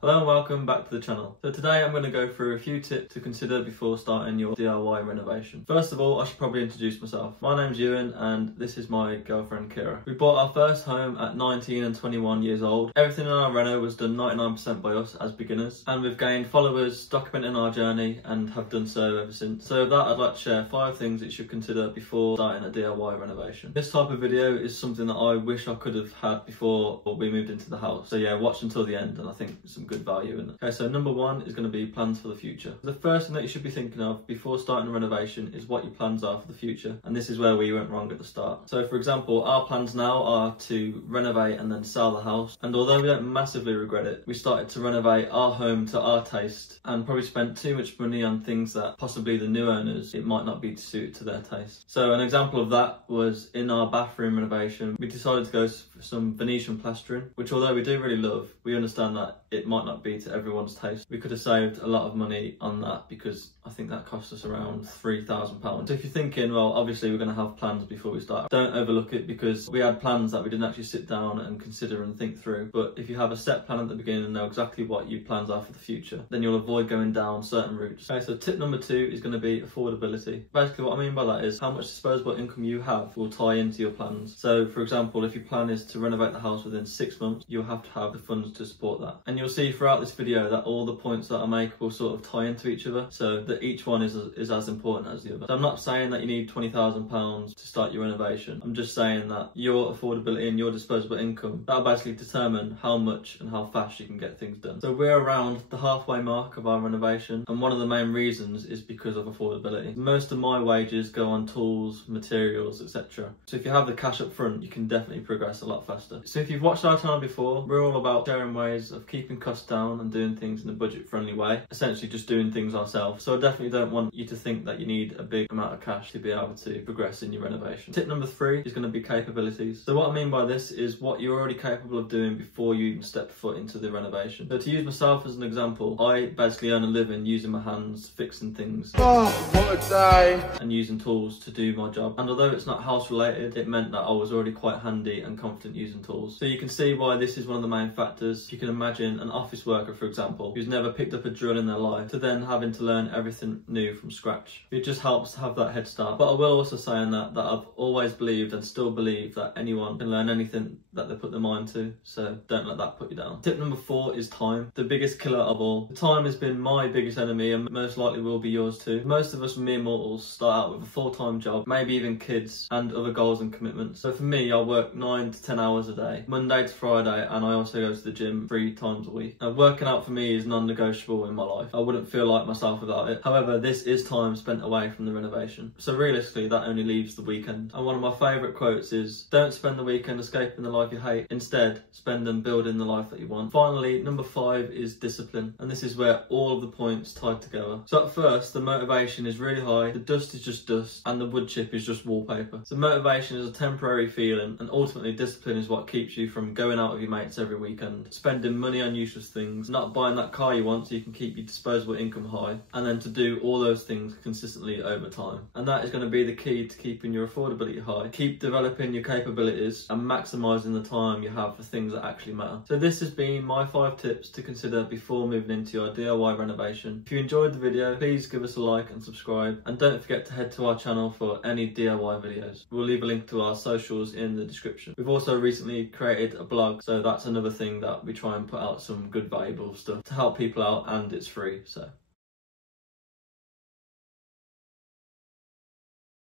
Hello and welcome back to the channel. So today I'm going to go through a few tips to consider before starting your DIY renovation. First of all, I should probably introduce myself. My name's Ewan and this is my girlfriend Kira. We bought our first home at 19 and 21 years old. Everything in our reno was done 99% by us as beginners, and we've gained followers documenting our journey and have done so ever since. So with that, I'd like to share 5 things that you should consider before starting a DIY renovation. This type of video is something that I wish I could have had before we moved into the house. So yeah, watch until the end and I think some good value in it. Okay, so number 1 is going to be plans for the future. The first thing that you should be thinking of before starting a renovation is what your plans are for the future, and this is where we went wrong at the start. So for example, our plans now are to renovate and then sell the house, and although we don't massively regret it, we started to renovate our home to our taste and probably spent too much money on things that possibly the new owners, it might not be suited to their taste. So an example of that was in our bathroom renovation, we decided to go for some Venetian plastering, which although we do really love, we understand that it might not be to everyone's taste. We could have saved a lot of money on that because I think that cost us around £3,000. So if you're thinking, well, obviously we're going to have plans before we start, don't overlook it because we had plans that we didn't actually sit down and consider and think through. But if you have a set plan at the beginning and know exactly what your plans are for the future, then you'll avoid going down certain routes. Okay, so tip number 2 is going to be affordability. Basically what I mean by that is how much disposable income you have will tie into your plans. So for example, if your plan is to renovate the house within 6 months, you'll have to have the funds to support that. And you'll see throughout this video that all the points that I make will sort of tie into each other, so that each one is as important as the other. So I'm not saying that you need £20,000 to start your renovation. I'm just saying that your affordability and your disposable income, that'll basically determine how much and how fast you can get things done. So we're around the halfway mark of our renovation, and one of the main reasons is because of affordability. Most of my wages go on tools, materials, etc. So if you have the cash up front, you can definitely progress a lot faster. So if you've watched our channel before, we're all about sharing ways of keeping costs down and doing things in a budget friendly way, essentially just doing things ourselves. So I definitely don't want you to think that you need a big amount of cash to be able to progress in your renovation. Tip number 3 is going to be capabilities. So what I mean by this is what you're already capable of doing before you even step foot into the renovation. So to use myself as an example, I basically earn a living using my hands, fixing things. Oh, what a day! And using tools to do my job. And although it's not house related, it meant that I was already quite handy and confident using tools. So you can see why this is one of the main factors. You can imagine an office worker, for example, who's never picked up a drill in their life, to then having to learn everything new from scratch. It just helps to have that head start. But I will also say in that I've always believed and still believe that anyone can learn anything that they put their mind to, so don't let that put you down. Tip number 4 is time, the biggest killer of all. Time has been my biggest enemy and most likely will be yours too. Most of us mere mortals start out with a full-time job, maybe even kids and other goals and commitments. So for me, I work 9 to 10 hours a day, Monday to Friday, and I also go to the gym 3 times a week. Now working out for me is non-negotiable in my life. I wouldn't feel like myself without it. However, this is time spent away from the renovation. So realistically, that only leaves the weekend. And one of my favourite quotes is, don't spend the weekend escaping the life you hate. Instead, spend them building the life that you want. Finally, number 5 is discipline. And this is where all of the points tie together. So at first, the motivation is really high, the dust is just dust, and the wood chip is just wallpaper. So motivation is a temporary feeling, and ultimately discipline is what keeps you from going out with your mates every weekend, spending money on useless things, not buying that car you want so you can keep your disposable income high, and then to do all those things consistently over time. And that is going to be the key to keeping your affordability high. Keep developing your capabilities and maximising the time you have for things that actually matter. So this has been my 5 tips to consider before moving into your DIY renovation. If you enjoyed the video, please give us a like and subscribe, and don't forget to head to our channel for any DIY videos. We'll leave a link to our socials in the description. We've also recently created a blog, so that's another thing that we try and put out some good valuable stuff to help people out, and it's free, so